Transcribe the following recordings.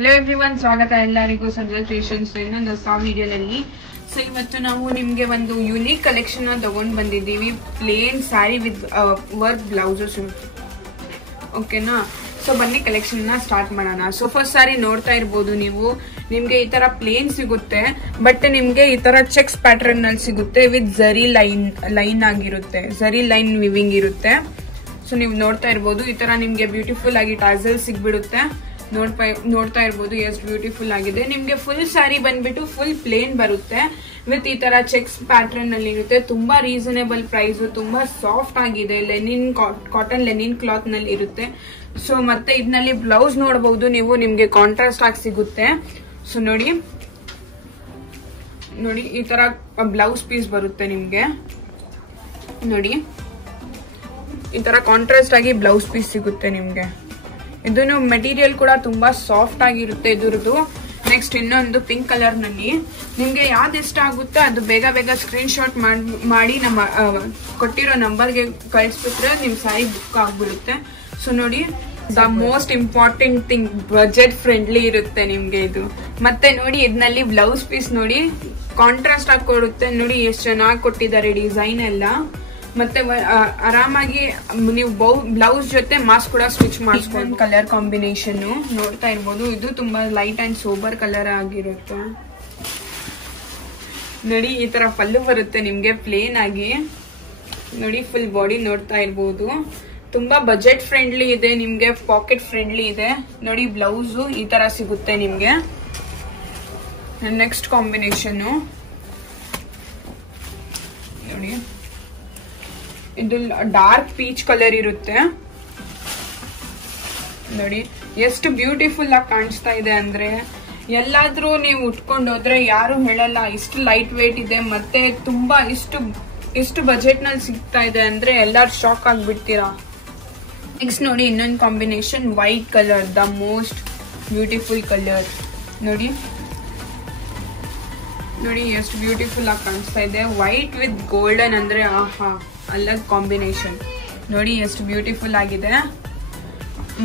Hello everyone, ಸ್ವಾಗತ ಎಲ್ಲರಿಗೂ Sanjay creations ಇನ್ನೊಂದು ಹೊಸ ವಿಡಿಯೋದಲ್ಲಿ. ಸೊ ಇವತ್ತು ನಾವು ನಿಮಗೆ ಒಂದು ಯುನೀಕ್ ಕಲೆಕ್ಷನ್ ತಗೊಂಡು ಬಂದಿದ್ದೀವಿ. Plain sari with work blouses. ಓಕೆನಾ? ಸೊ ಬನ್ನಿ ಕಲೆಕ್ಷನ್ ಸ್ಟಾರ್ಟ್ ಮಾಡೋಣ. ಸೊ ಫಸ್ಟ್ ಸ್ಯಾರಿ ನೋಡ್ತಾ ಇರ್ಬೋದು ನೀವು. ನಿಮ್ಗೆ ಈ ತರ ಪ್ಲೇನ್ ಸಿಗುತ್ತೆ, ಬಟ್ ನಿಮ್ಗೆ ಈ ತರ ಚೆಕ್ಸ್ ಪ್ಯಾಟರ್ನ್ ನಲ್ಲಿ ಸಿಗುತ್ತೆ ವಿತ್ ಜರಿ ಲೈನ್ ಆಗಿರುತ್ತೆ. ಜರಿ ಲೈನ್ ವಿವಿಂಗ್ ಇರುತ್ತೆ. ಸೊ ನೀವು ನೋಡ್ತಾ ಇರ್ಬೋದು, ಈ ತರ ನಿಮ್ಗೆ ಬ್ಯೂಟಿಫುಲ್ ಆಗಿ ಟಾಸಲ್ ಸಿಗ್ಬಿಡುತ್ತೆ. ನೋಡ್ತಾ ಇರ್ಬೋದು ಎಷ್ಟು ಬ್ಯೂಟಿಫುಲ್ ಆಗಿದೆ. ನಿಮ್ಗೆ ಫುಲ್ ಸ್ಯಾರಿ ಬಂದ್ಬಿಟ್ಟು ಫುಲ್ ಪ್ಲೇನ್ ಬರುತ್ತೆ ವಿತ್ ಈ ತರ ಚೆಕ್ಸ್ ಪ್ಯಾಟರ್ನ್ ನಲ್ಲಿ ಇರುತ್ತೆ. ತುಂಬಾ ರೀಸನೇಬಲ್ ಪ್ರೈಸ್, ತುಂಬಾ ಸಾಫ್ಟ್ ಆಗಿದೆ. ಕಾಟನ್ ಲೆನಿನ್ ಕ್ಲಾತ್ ನಲ್ಲಿ ಇರುತ್ತೆ. ಸೊ ಮತ್ತೆ ಇದರಲ್ಲಿ ಬ್ಲೌಸ್ ನೋಡಬಹುದು ನೀವು, ನಿಮ್ಗೆ ಕಾಂಟ್ರಾಸ್ಟ್ ಆಗಿ ಸಿಗುತ್ತೆ. ಸೊ ನೋಡಿ ಈ ತರ ಬ್ಲೌಸ್ ಪೀಸ್ ಬರುತ್ತೆ ನಿಮ್ಗೆ. ನೋಡಿ ಈ ತರ ಕಾಂಟ್ರಾಸ್ಟ್ ಆಗಿ ಬ್ಲೌಸ್ ಪೀಸ್ ಸಿಗುತ್ತೆ ನಿಮ್ಗೆ. ಇದನ್ನು ಮೆಟೀರಿಯಲ್ ಕೂಡ ತುಂಬಾ ಸಾಫ್ಟ್ ಆಗಿರುತ್ತೆ ಇದ್ರದ್ದು. ನೆಕ್ಸ್ಟ್ ಇನ್ನೊಂದು ಪಿಂಕ್ ಕಲರ್ ನಲ್ಲಿ. ನಿಮ್ಗೆ ಯಾವ್ದು ಇಷ್ಟ ಆಗುತ್ತೆ ಅದು ಬೇಗ ಸ್ಕ್ರೀನ್ ಶಾಟ್ ಮಾಡಿ ನಮ್ಮ ಕೊಟ್ಟಿರೋ ನಂಬರ್ಗೆ ಕಳಿಸ್ಬಿಟ್ರೆ ನಿಮ್ ಸ್ಯಾರಿ ಬುಕ್ ಆಗ್ಬಿಡುತ್ತೆ. ಸೊ ನೋಡಿ, the most important thing, budget friendly ಇರುತ್ತೆ ನಿಮ್ಗೆ ಇದು. ಮತ್ತೆ ನೋಡಿ ಇದರಲ್ಲಿ ಬ್ಲೌಸ್ ಪೀಸ್ ನೋಡಿ ಕಾಂಟ್ರಾಸ್ಟ್ ಆಗಿ ಕೊಡುತ್ತೆ. ನೋಡಿ ಎಷ್ಟು ಚೆನ್ನಾಗಿ ಕೊಟ್ಟಿದ್ದಾರೆ ಡಿಸೈನ್ ಎಲ್ಲ. ಮತ್ತೆ ಆರಾಮಾಗಿ ನೀವು ಬ್ಲೌಸ್ ಜೊತೆ ಮಾಸ್ಕ್ ಕೂಡ ಸ್ಟಿಚ್ ಮಾಡಿಸ್ಕೊಂಡು. ಕಲರ್ ಕಾಂಬಿನೇಷನ್ ನೋಡ್ತಾ ಇರ್ಬೋದು, ಇದು ತುಂಬಾ ಲೈಟ್ ಅಂಡ್ ಸೋಬರ್ ಕಲರ್ ಆಗಿರುತ್ತೆ. ನೋಡಿ ಈ ತರ ಪಲ್ಲು ಬರುತ್ತೆ ನಿಮ್ಗೆ ಪ್ಲೇನ್ ಆಗಿ. ನೋಡಿ ಫುಲ್ ಬಾಡಿ ನೋಡ್ತಾ ಇರ್ಬೋದು. ತುಂಬಾ ಬಜೆಟ್ ಫ್ರೆಂಡ್ಲಿ ಇದೆ ನಿಮ್ಗೆ, ಪಾಕೆಟ್ ಫ್ರೆಂಡ್ಲಿ ಇದೆ. ನೋಡಿ ಬ್ಲೌಸ್ ಈ ತರ ಸಿಗುತ್ತೆ ನಿಮ್ಗೆ. ನೆಕ್ಸ್ಟ್ ಕಾಂಬಿನೇಷನ್ ನೋಡಿ, ಇದು ಡಾರ್ಕ್ ಪೀಚ್ ಕಲರ್ ಇರುತ್ತೆ. ನೋಡಿ ಎಷ್ಟು ಬ್ಯೂಟಿಫುಲ್ ಆಗಿ ಕಾಣಿಸ್ತಾ ಇದೆ ಅಂದ್ರೆ, ಎಲ್ಲಾದ್ರೂ ನೀವು ಉಟ್ಕೊಂಡು ಹೋದ್ರೆ ಯಾರು ಹೇಳಲ್ಲ ಇಷ್ಟು ಲೈಟ್ ವೇಟ್ ಇದೆ, ಮತ್ತೆ ತುಂಬಾ ಇಷ್ಟು ಬಜೆಟ್ ನಲ್ಲಿ ಸಿಗ್ತಾ ಇದೆ ಅಂದ್ರೆ ಎಲ್ಲಾರು ಶಾಕ್ ಆಗ್ಬಿಡ್ತೀರಾ. ನೆಕ್ಸ್ಟ್ ನೋಡಿ ಇನ್ನೊಂದು combination, white colour, the most beautiful colour. ನೋಡಿ ಎಷ್ಟು ಬ್ಯೂಟಿಫುಲ್ ಆಗಿ ಕಾಣಿಸ್ತಾ ಇದೆ. ವೈಟ್ ವಿತ್ ಗೋಲ್ಡನ್ ಅಂದ್ರೆ ಆಹಾ ಅಲ್ಲದ ಕಾಂಬಿನೇಷನ್. ನೋಡಿ ಎಷ್ಟು ಬ್ಯೂಟಿಫುಲ್ ಆಗಿದೆ.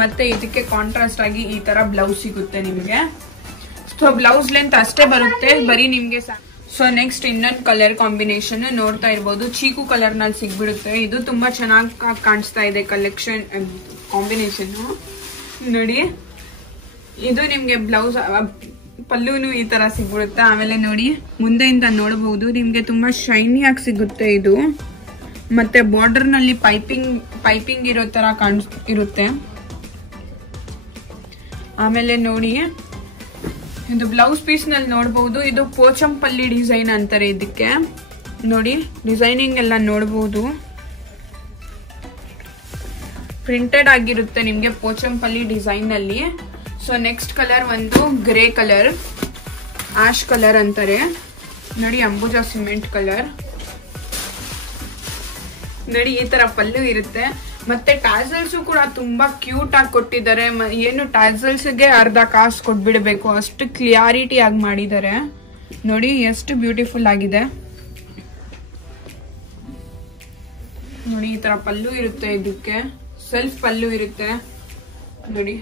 ಮತ್ತೆ ಇದಕ್ಕೆ ಕಾಂಟ್ರಾಸ್ಟ್ ಆಗಿ ಈ ತರ ಬ್ಲೌಸ್ ಸಿಗುತ್ತೆ ನಿಮ್ಗೆ. ಸೊ ಬ್ಲೌಸ್ ಲೆಂತ್ ಅಷ್ಟೇ ಬರುತ್ತೆ ಬರೀ ನಿಮ್ಗೆ. ಸೊ ನೆಕ್ಸ್ಟ್ ಇನ್ನೊಂದು ಕಲರ್ ಕಾಂಬಿನೇಷನ್ ನೋಡ್ತಾ ಇರ್ಬೋದು, ಚೀಕು ಕಲರ್ ನಲ್ಲಿ ಸಿಗ್ಬಿಡುತ್ತೆ. ಇದು ತುಂಬಾ ಚೆನ್ನಾಗಿ ಕಾಣಿಸ್ತಾ ಇದೆ ಕಲೆಕ್ಷನ್ ಕಾಂಬಿನೇಷನ್. ನೋಡಿ ಇದು ನಿಮ್ಗೆ ಬ್ಲೌಸ್ ಪಲ್ಲುನು ಈ ತರ ಸಿಗ್ಬಿಡುತ್ತೆ. ಆಮೇಲೆ ನೋಡಿ ಮುಂದೆಯಿಂದ ನೋಡಬಹುದು, ನಿಮ್ಗೆ ತುಂಬಾ ಶೈನಿ ಆಗಿ ಸಿಗುತ್ತೆ ಇದು. ಮತ್ತೆ ಬಾರ್ಡರ್ ನಲ್ಲಿ ಪೈಪಿಂಗ್ ಇರೋ ತರ ಇರುತ್ತೆ. ಆಮೇಲೆ ನೋಡಿ ಇದು ಬ್ಲೌಸ್ ಪೀಸ್ ನಲ್ಲಿ ನೋಡಬಹುದು, ಇದು ಪೋಚಂಪಲ್ಲಿ ಡಿಸೈನ್ ಅಂತಾರೆ ಇದಕ್ಕೆ. ನೋಡಿ ಡಿಸೈನಿಂಗ್ ಎಲ್ಲ ನೋಡಬಹುದು, ಪ್ರಿಂಟೆಡ್ ಆಗಿರುತ್ತೆ ನಿಮ್ಗೆ ಪೋಚಂಪಲ್ಲಿ ಡಿಸೈನ್ ನಲ್ಲಿ. ಸೊ ನೆಕ್ಸ್ಟ್ ಕಲರ್ ಒಂದು ಗ್ರೇ ಕಲರ್, ಆಶ್ ಕಲರ್ ಅಂತಾರೆ. ನೋಡಿ ಅಂಬುಜಾ ಸಿಮೆಂಟ್ ಕಲರ್. ನೋಡಿ ಈ ತರ ಪಲ್ಲು ಇರುತ್ತೆ. ಮತ್ತೆ ಟ್ಯಾಸಲ್ಸ್ ಕೂಡ ತುಂಬಾ ಕ್ಯೂಟ್ ಆಗಿ ಕೊಟ್ಟಿದ್ದಾರೆ. ಏನು ಟ್ಯಾಸಲ್ಸ್ ಗೆ ಅರ್ಧ ಕಾಸು ಕೊಟ್ಬಿಡ್ಬೇಕು, ಅಷ್ಟು ಕ್ಲಿಯಾರಿಟಿ ಆಗಿ ಮಾಡಿದ್ದಾರೆ. ನೋಡಿ ಎಷ್ಟು ಬ್ಯೂಟಿಫುಲ್ ಆಗಿದೆ. ನೋಡಿ ಈ ತರ ಪಲ್ಲು ಇರುತ್ತೆ, ಇದಕ್ಕೆ ಸೆಲ್ಫ್ ಪಲ್ಲು ಇರುತ್ತೆ. ನೋಡಿ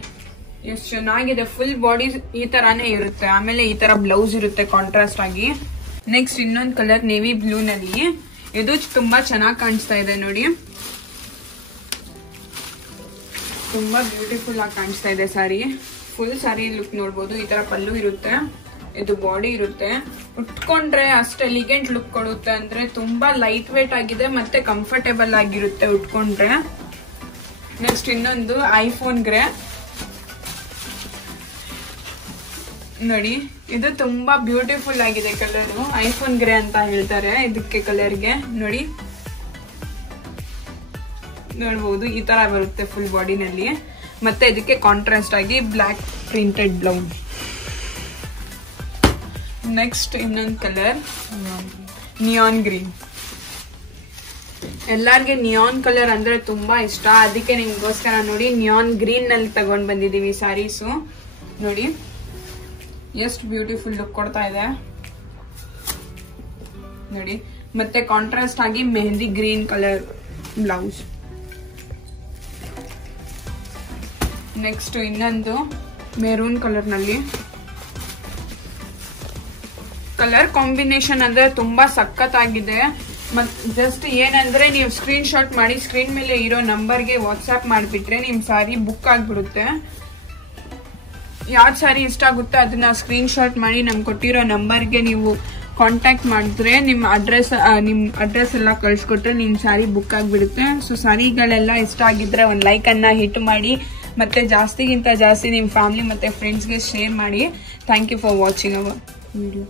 ಎಷ್ಟು ಚೆನ್ನಾಗಿದೆ. ಫುಲ್ ಬಾಡಿ ಈ ತರಾನೇ ಇರುತ್ತೆ. ಆಮೇಲೆ ಈ ತರ ಬ್ಲೌಸ್ ಇರುತ್ತೆ ಕಾಂಟ್ರಾಸ್ಟ್ ಆಗಿ. ನೆಕ್ಸ್ಟ್ ಇನ್ನೊಂದು ಕಲರ್ ನೇವಿ ಬ್ಲೂ ನಲ್ಲಿ. ಇದು ತುಂಬಾ ಚೆನ್ನಾಗಿ ಕಾಣಿಸ್ತಾ ಇದೆ. ನೋಡಿ ತುಂಬಾ ಬ್ಯೂಟಿಫುಲ್ ಆಗಿ ಕಾಣಿಸ್ತಾ ಇದೆ ಸ್ಯಾರಿ. ಫುಲ್ ಸ್ಯಾರಿ ಲುಕ್ ನೋಡ್ಬೋದು. ಈ ತರ ಪಲ್ಲು ಇರುತ್ತೆ, ಇದು ಬಾಡಿ ಇರುತ್ತೆ. ಉಟ್ಕೊಂಡ್ರೆ ಅಷ್ಟು ಎಲಿಗೆಂಟ್ ಲುಕ್ ಕೊಡುತ್ತೆ. ಅಂದ್ರೆ ತುಂಬಾ ಲೈಟ್ ವೇಟ್ ಆಗಿದೆ, ಮತ್ತೆ ಕಂಫರ್ಟೇಬಲ್ ಆಗಿರುತ್ತೆ ಉಟ್ಕೊಂಡ್ರೆ. ನೆಕ್ಸ್ಟ್ ಇನ್ನೊಂದು ಐಫೋನ್ ಗ್ರೇ. ನೋಡಿ ಇದು ತುಂಬಾ ಬ್ಯೂಟಿಫುಲ್ ಆಗಿದೆ ಕಲರ್. ಐಫೋನ್ ಗ್ರೇ ಅಂತ ಹೇಳ್ತಾರೆ ಇದಕ್ಕೆ ಕಲರ್ಗೆ. ನೋಡಬಹುದು ಈ ತರ ಬರುತ್ತೆ ಫುಲ್ ಬಾಡಿನಲ್ಲಿ. ಮತ್ತೆ ಇದಕ್ಕೆ ಕಾಂಟ್ರಾಸ್ಟ್ ಆಗಿ ಬ್ಲಾಕ್ ಪ್ರಿಂಟೆಡ್ ಬ್ಲೌಸ್. ನೆಕ್ಸ್ಟ್ ಇನ್ನೊಂದು ಕಲರ್ ನಿಯಾನ್ ಗ್ರೀನ್. ಎಲ್ಲಾರ್ಗೆ ನಿಯಾನ್ ಕಲರ್ ಅಂದ್ರೆ ತುಂಬಾ ಇಷ್ಟ, ಅದಕ್ಕೆ ನಿಮ್ಗೋಸ್ಕರ ನೋಡಿ ನಿಯಾನ್ ಗ್ರೀನ್ ನಲ್ಲಿ ತಗೊಂಡ್ ಬಂದಿದೀವಿ ಸ್ಯಾರೀಸು. ನೋಡಿ ಎಷ್ಟು ಬ್ಯೂಟಿಫುಲ್ ಲುಕ್ ಕೊಡ್ತಾ ಇದೆ. ನೋಡಿ ಮತ್ತೆ ಕಾಂಟ್ರಾಸ್ಟ್ ಆಗಿ mehndi green colour blouse. Next ಇನ್ನೊಂದು ಮೆರೂನ್ ಕಲರ್ನಲ್ಲಿ. ಕಲರ್ ಕಾಂಬಿನೇಷನ್ ಅಂದ್ರೆ ತುಂಬಾ ಸಖತ್ತಾಗಿದೆ. ಜಸ್ಟ್ ಏನಂದ್ರೆ ನೀವು ಸ್ಕ್ರೀನ್ ಶಾಟ್ ಮಾಡಿ ಸ್ಕ್ರೀನ್ ಮೇಲೆ ಇರೋ ನಂಬರ್ಗೆ ವಾಟ್ಸ್ಆಪ್ ಮಾಡಿಬಿಟ್ರೆ ನಿಮ್ ಸಾರಿ ಬುಕ್ ಆಗ್ಬಿಡುತ್ತೆ. ಯಾವ್ದು ಸಾರಿ ಇಷ್ಟ ಆಗುತ್ತೆ ಅದನ್ನ ಸ್ಕ್ರೀನ್ ಶಾಟ್ ಮಾಡಿ ನಮ್ಗೆ ಕೊಟ್ಟಿರೋ ನಂಬರ್ಗೆ ನೀವು ಕಾಂಟ್ಯಾಕ್ಟ್ ಮಾಡಿದ್ರೆ ನಿಮ್ಮ ಅಡ್ರೆಸ್ ಎಲ್ಲ ಕಳ್ಸಿಕೊಟ್ರೆ ನಿಮ್ ಸಾರಿ ಬುಕ್ ಆಗ್ಬಿಡುತ್ತೆ. ಸೊ ಸಾರಿಗಳೆಲ್ಲ ಇಷ್ಟ ಆಗಿದ್ರೆ ಒಂದು ಲೈಕ್ ಅನ್ನ ಹಿಟ್ ಮಾಡಿ, ಮತ್ತೆ ಜಾಸ್ತಿಗಿಂತ ಜಾಸ್ತಿ ನಿಮ್ಮ ಫ್ಯಾಮಿಲಿ ಮತ್ತೆ ಫ್ರೆಂಡ್ಸ್ಗೆ ಶೇರ್ ಮಾಡಿ. Thank you for watching our video.